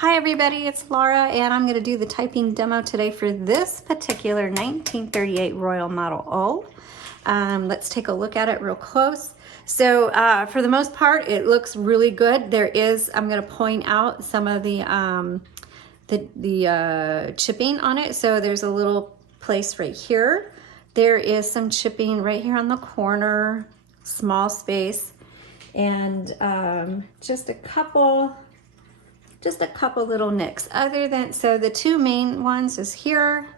Hi everybody, it's Laura and I'm going to do the typing demo today for this particular 1938 Royal Model O. Let's take a look at it real close. So for the most part, it looks really good. There is, I'm going to point out some of the chipping on it. So there's a little place right here. There is some chipping right here on the corner, small space, and just a couple little nicks. Other than, so the two main ones is here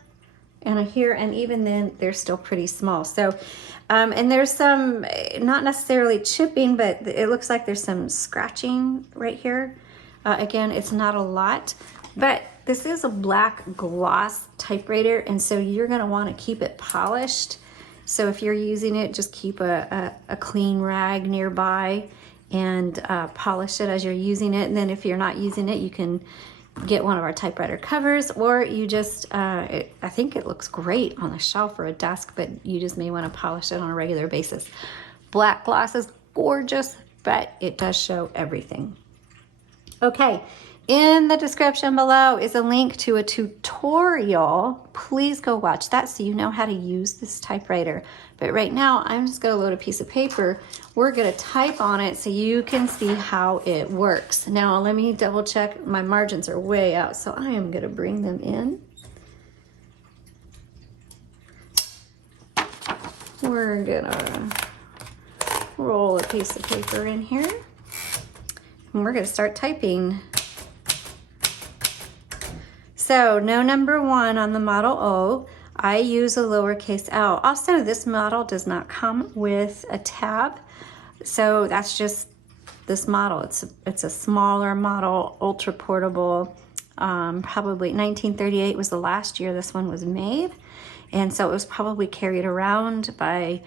and here, and even then they're still pretty small. So and there's some, not necessarily chipping, but it looks like there's some scratching right here. Again, it's not a lot, but this is a black gloss typewriter, and so you're going to want to keep it polished. So if you're using it, just keep a clean rag nearby and polish it as you're using it. And then if you're not using it, you can get one of our typewriter covers, or you just, I think it looks great on a shelf or a desk, but you just may want to polish it on a regular basis. Black gloss is gorgeous, but it does show everything. Okay, in the description below is a link to a tutorial. Please go watch that so you know how to use this typewriter. But right now, I'm just gonna load a piece of paper. We're gonna type on it so you can see how it works. Now, let me double check. My margins are way out, so I am gonna bring them in. We're gonna roll a piece of paper in here, and we're gonna start typing. So no number 1 on the Model O. I use a lowercase l. Also, this model does not come with a tab. So that's just this model. It's a smaller model, ultra portable. Probably 1938 was the last year this one was made. And so it was probably carried around by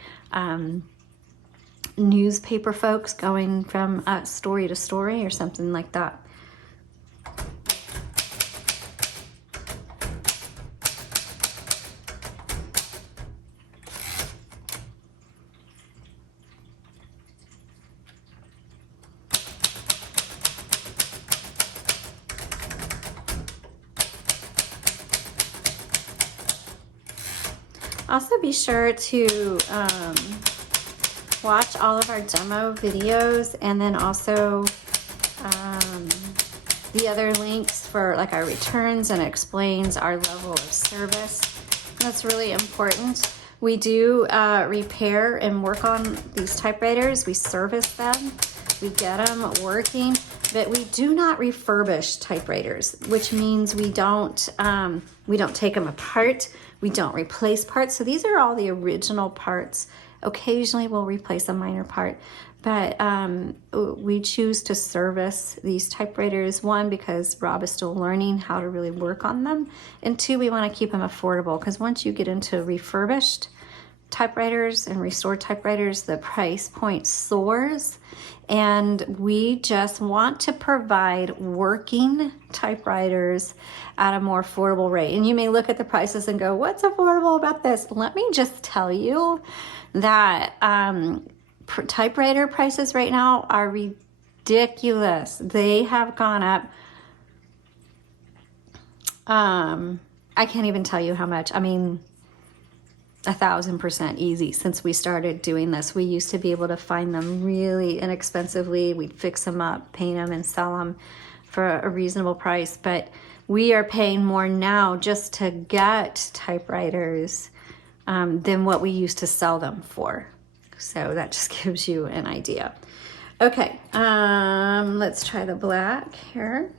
newspaper folks going from story to story or something like that. Also, be sure to watch all of our demo videos, and then also the other links for like our returns, and explains our level of service. That's really important. We do repair and work on these typewriters. We service them. We get them working, but we do not refurbish typewriters, which means we don't take them apart. We don't replace parts. So these are all the original parts. Occasionally we'll replace a minor part, but we choose to service these typewriters. 1, because Rob is still learning how to really work on them, and 2, we want to keep them affordable, because once you get into refurbished typewriters and restored typewriters, the price point soars, and we just want to provide working typewriters at a more affordable rate. And you may look at the prices and go, what's affordable about this? Let me just tell you that typewriter prices right now are ridiculous. They have gone up. I can't even tell you how much. I mean, 1,000% easy since we started doing this. We used to be able to find them really inexpensively. We'd fix them up, paint them, and sell them for a reasonable price. But we are paying more now just to get typewriters than what we used to sell them for. So that just gives you an idea. Okay, let's try the black here.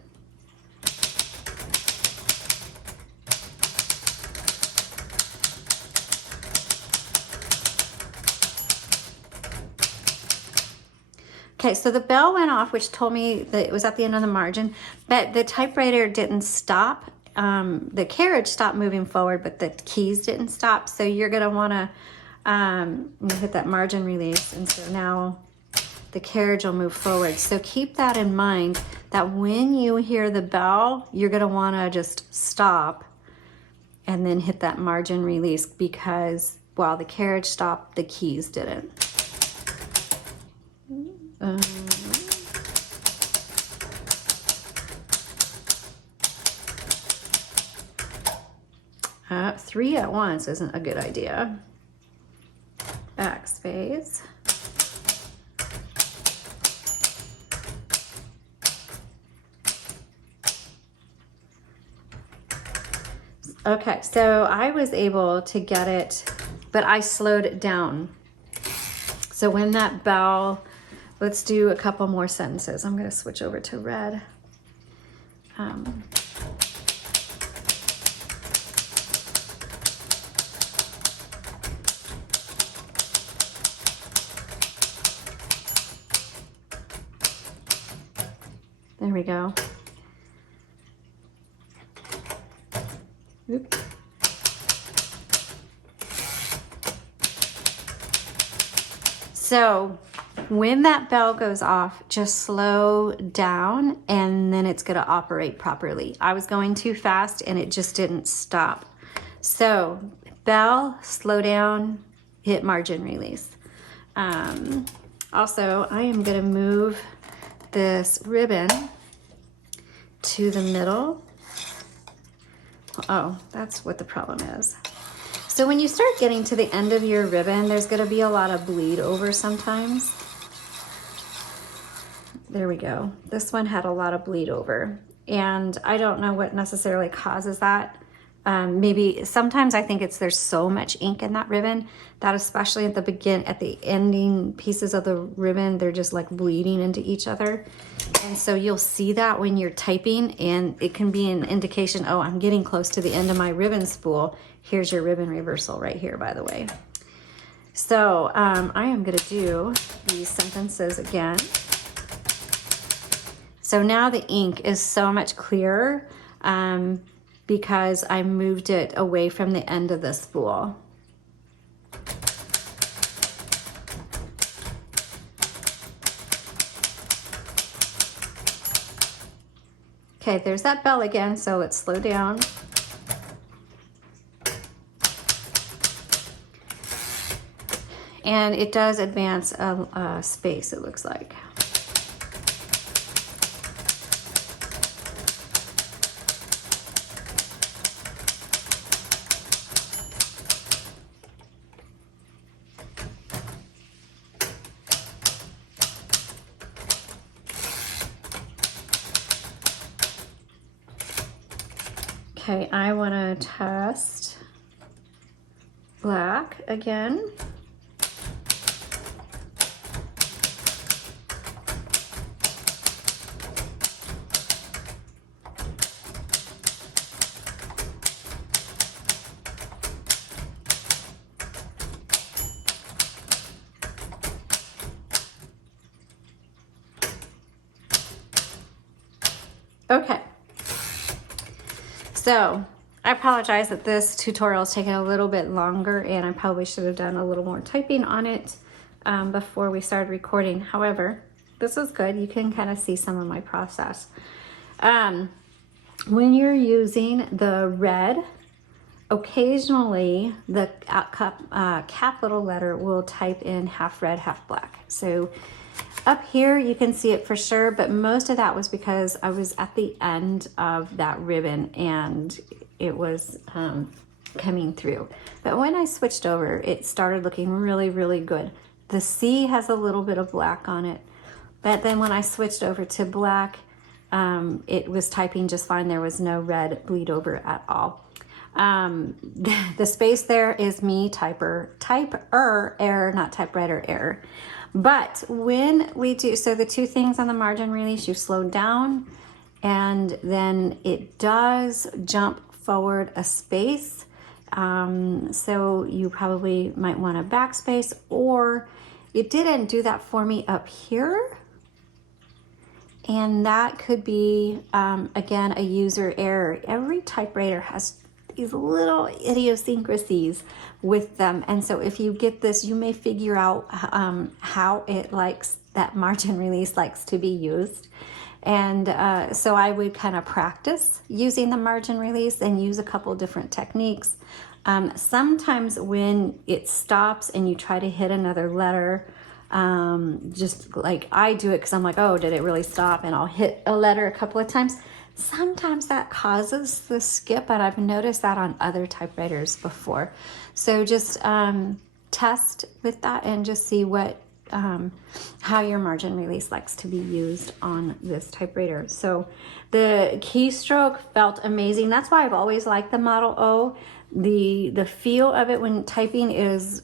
Okay, so the bell went off, which told me that it was at the end of the margin, but the typewriter didn't stop. The carriage stopped moving forward, but the keys didn't stop. So you're gonna wanna hit that margin release, and so now the carriage will move forward. So keep that in mind, that when you hear the bell, you're gonna wanna just stop and then hit that margin release, because while the carriage stopped, the keys didn't. 3 at once isn't a good idea. Backspace. Okay, so I was able to get it, but I slowed it down. So when that bell, let's do a couple more sentences. I'm going to switch over to red. There we go. Oop. So when that bell goes off, just slow down and then it's going to operate properly. I was going too fast and it just didn't stop. So bell, slow down, hit margin release. Also, I am going to move this ribbon to the middle. Oh, that's what the problem is. So when you start getting to the end of your ribbon, there's going to be a lot of bleed over sometimes. There we go. This one had a lot of bleed over, and I don't know what necessarily causes that. Maybe sometimes I think there's so much ink in that ribbon that, especially at the ending pieces of the ribbon, they're just like bleeding into each other. And so you'll see that when you're typing, and it can be an indication, oh, I'm getting close to the end of my ribbon spool. Here's your ribbon reversal right here, by the way. So I am going to do these sentences again. So now the ink is so much clearer because I moved it away from the end of the spool. Okay, there's that bell again, so let's slow down. And it does advance a space, it looks like. Okay, I want to test black again. Okay. So I apologize that this tutorial is taking a little bit longer, and I probably should have done a little more typing on it before we started recording. However, this is good. You can kind of see some of my process. When you're using the red, occasionally the capital letter will type in half red, half black. So up here you can see it for sure, but most of that was because I was at the end of that ribbon and it was coming through. But when I switched over, it started looking really, really good. The C has a little bit of black on it, but then when I switched over to black, it was typing just fine. There was no red bleed over at all. The space there is me, typer error, not typewriter error. But when we do, so the two things on the margin release, you slow down and then it does jump forward a space. So you probably might want a backspace, or it didn't do that for me up here. And that could be, again, a user error. Every typewriter has these little idiosyncrasies with them. And so if you get this, you may figure out how it likes, that margin release likes to be used. And so I would kind of practice using the margin release and use a couple different techniques. Sometimes when it stops and you try to hit another letter, Just like I do it because I'm like, oh, did it really stop? And I'll hit a letter a couple of times. Sometimes that causes the skip, but I've noticed that on other typewriters before. So just test with that and just see what how your margin release likes to be used on this typewriter. So the keystroke felt amazing. That's why I've always liked the Model O. The feel of it when typing is,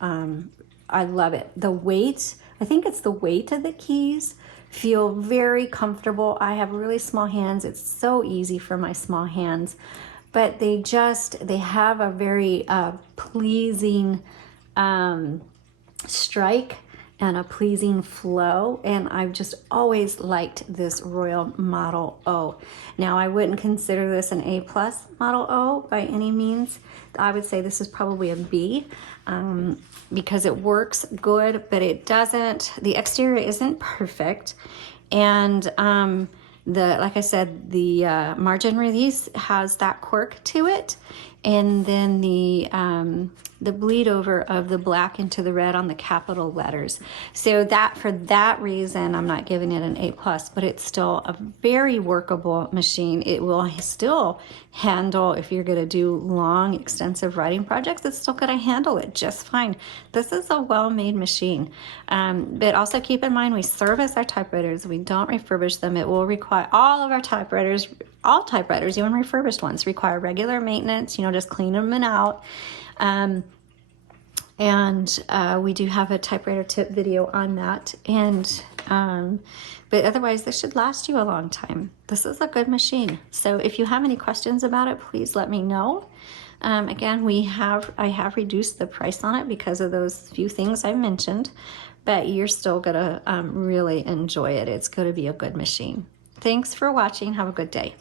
I love it. The weight, I think it's the weight of the keys feel very comfortable. I have really small hands. It's so easy for my small hands, but they have a very pleasing strike and a pleasing flow, and I've just always liked this Royal Model O. Now, I wouldn't consider this an A+ Model O by any means. I would say this is probably a B, because it works good, but it doesn't, the exterior isn't perfect, and like I said, the margin release has that quirk to it, and then the bleed over of the black into the red on the capital letters. So that, for that reason, I'm not giving it an A+, but it's still a very workable machine. It will still handle, if you're gonna do long, extensive writing projects, it's still gonna handle it just fine. This is a well-made machine. But also keep in mind, we service our typewriters. We don't refurbish them. It will require all of our typewriters, all typewriters, even refurbished ones, require regular maintenance, just clean them out. We do have a typewriter tip video on that. But otherwise, this should last you a long time. This is a good machine. So if you have any questions about it, please let me know. Again, I have reduced the price on it because of those few things I mentioned, but you're still gonna really enjoy it. It's gonna be a good machine. Thanks for watching. Have a good day.